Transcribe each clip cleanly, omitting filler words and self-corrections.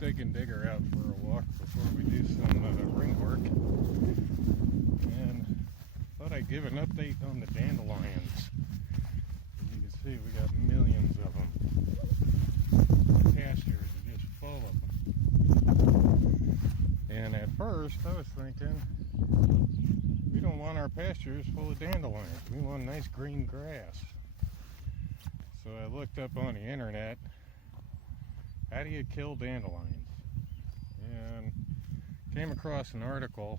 taking Digger out for a walk before we do some ring work, and thought I'd give an update on the dandelions. As you can see, we got millions of them. The pastures are just full of them. And at first, I was thinking, we don't want our pastures full of dandelions. We want nice green grass. So I looked up on the internet, how do you kill dandelions? And came across an article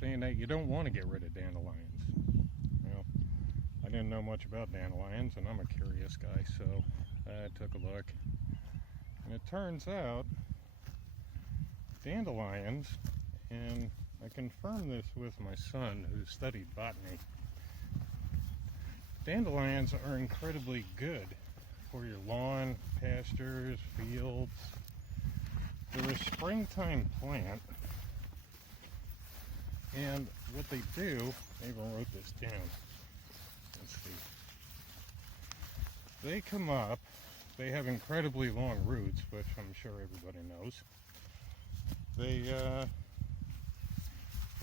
saying that you don't want to get rid of dandelions. Well, I didn't know much about dandelions, and I'm a curious guy, so I took a look. And it turns out dandelions, and I confirmed this with my son who studied botany, dandelions are incredibly good for your lawn, pastures, fields. They're a springtime plant, and what they do, I even wrote this down. Let's see. They come up, they have incredibly long roots, which I'm sure everybody knows. They,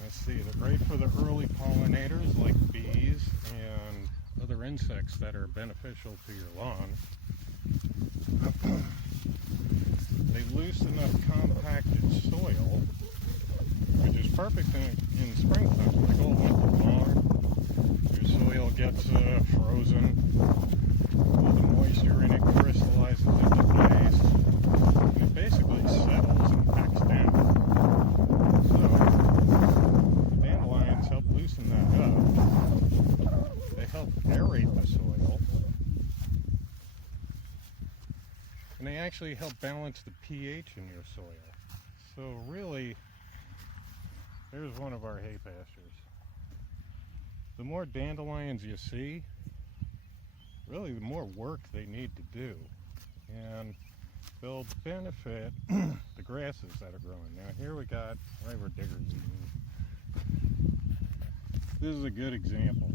let's see, they're great for the early pollinators like bees and other insects that are beneficial to your lawn. They loosen up compacted soil, which is perfect in springtime, like all winter long. Your soil gets frozen, all the moisture in it crystallizes into ice, and it basically settles and packs down. So, the dandelions help loosen that up. They help aerate the soil. And they actually help balance the pH in your soil. So really, here's one of our hay pastures. The more dandelions you see, really the more work they need to do. And they'll benefit the grasses that are growing. Now here we got, right where Digger's eating. This is a good example.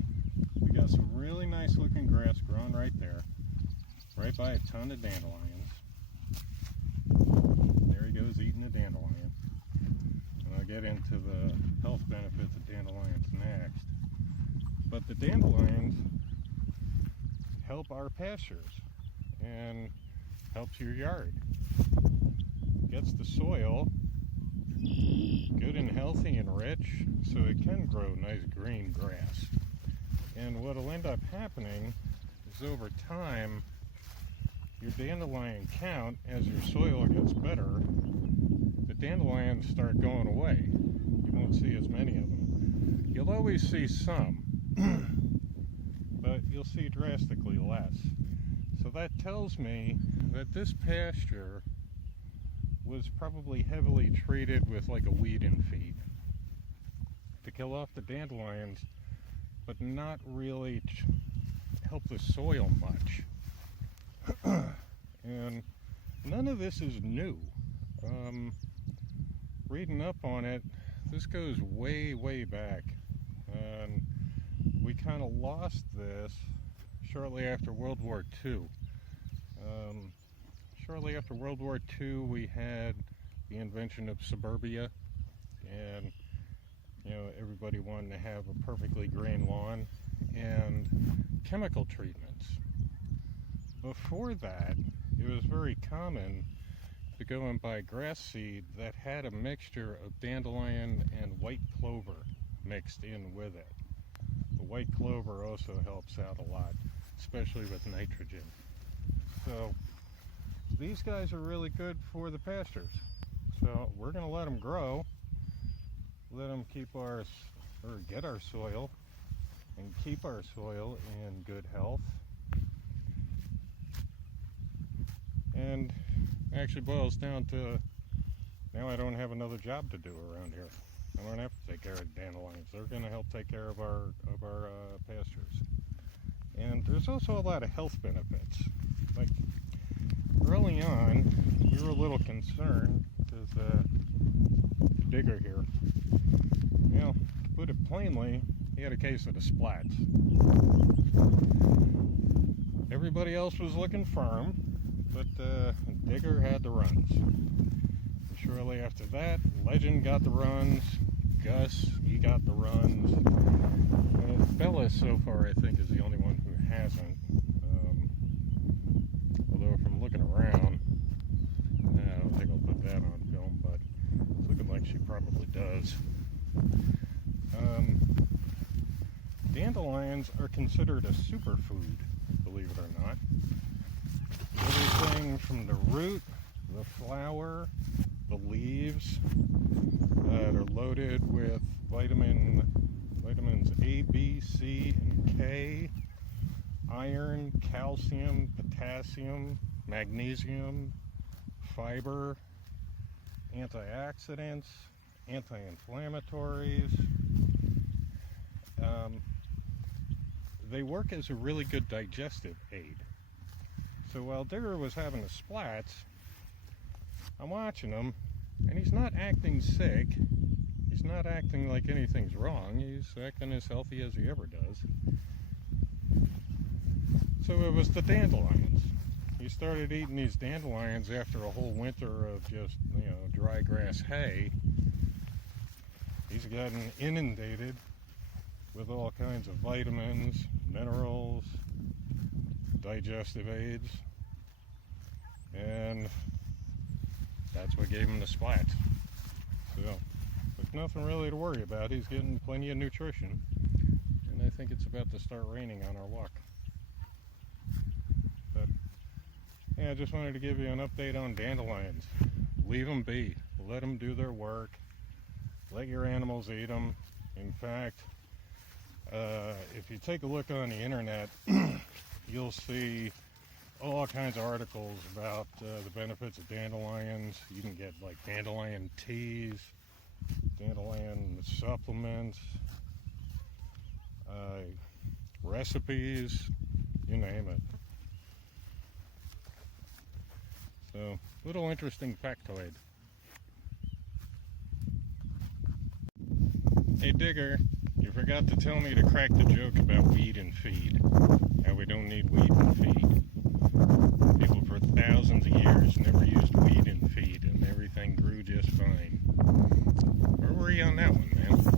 We got some really nice looking grass growing right there, right by a ton of dandelions. There he goes eating a dandelion. And I'll get into the health benefits of dandelions next. But the dandelions help our pastures and helps your yard. Gets the soil good and healthy and rich so it can grow nice green grass. And what'll end up happening is over time, your dandelion count, as your soil gets better, the dandelions start going away. You won't see as many of them. You'll always see some, but you'll see drastically less. So that tells me that this pasture was probably heavily treated with like a weed and feed to kill off the dandelions, but not really help the soil much. And none of this is new. Reading up on it, this goes way, way back. And we kind of lost this shortly after World War II. Shortly after World War II, we had the invention of suburbia, and everybody wanted to have a perfectly green lawn, and chemical treatments. Before that, it was very common to go and buy grass seed that had a mixture of dandelion and white clover mixed in with it. The white clover also helps out a lot, especially with nitrogen. So these guys are really good for the pastures. So we're going to let them grow, let them get our soil, and keep our soil in good health. And actually boils down to, now I don't have another job to do around here. I don't have to take care of dandelions. They're going to help take care of our pastures. And there's also a lot of health benefits. Like early on, we were a little concerned because Digger here, to put it plainly, he had a case of the splats. Everybody else was looking firm, but Digger had the runs. And shortly after that, Legend got the runs. Gus, he got the runs. Bella, so far, I think, is the only one who hasn't. Although, from looking around, I don't think I'll put that on film, but it's looking like she probably does. Dandelions are considered a superfood, believe it or not. Everything from the root, the flower, the leaves that are loaded with vitamins A, B, C, and K, iron, calcium, potassium, magnesium, fiber, antioxidants, anti-inflammatories. They work as a really good digestive aid. So while Digger was having the splats, I'm watching him, and he's not acting sick. He's not acting like anything's wrong. He's acting as healthy as he ever does. So it was the dandelions. He started eating these dandelions after a whole winter of just, dry grass hay. He's gotten inundated with all kinds of vitamins, minerals, digestive aids, and that's what gave him the splats. So there's nothing really to worry about. He's getting plenty of nutrition, and I think it's about to start raining on our walk. But yeah, I just wanted to give you an update on dandelions. Leave them be. Let them do their work. Let your animals eat them. In fact, if you take a look on the internet, you'll see all kinds of articles about the benefits of dandelions. You can get like dandelion teas, dandelion supplements, recipes, you name it. So, little interesting factoid. Hey Digger, you forgot to tell me to crack the joke about weed and feed. How we don't need weed and feed. People for thousands of years never used weed and feed, and everything grew just fine. Where were you on that one, man?